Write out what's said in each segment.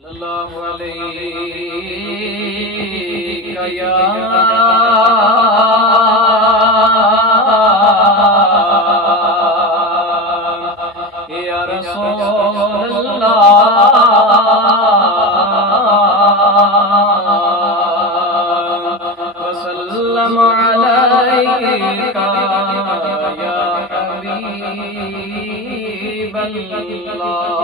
اللہ علیہ یا رسول اللہ وسلم علیک یا حبیب اللہ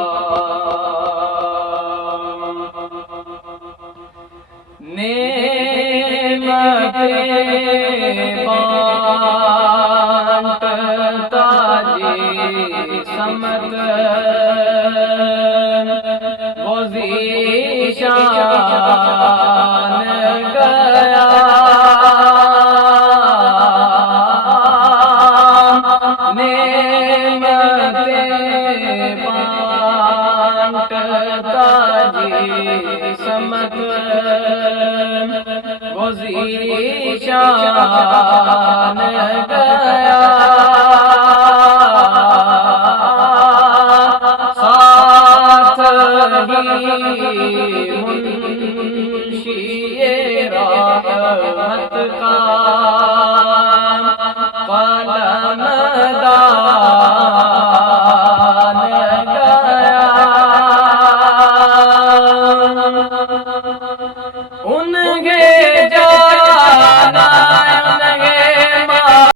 نعمتیں بانٹتا جی سمت وہ ذیشان گیا نعمتیں بانٹتا جی سمت وہ ذیشان گیا ساتھ ہی منشی رحمت کا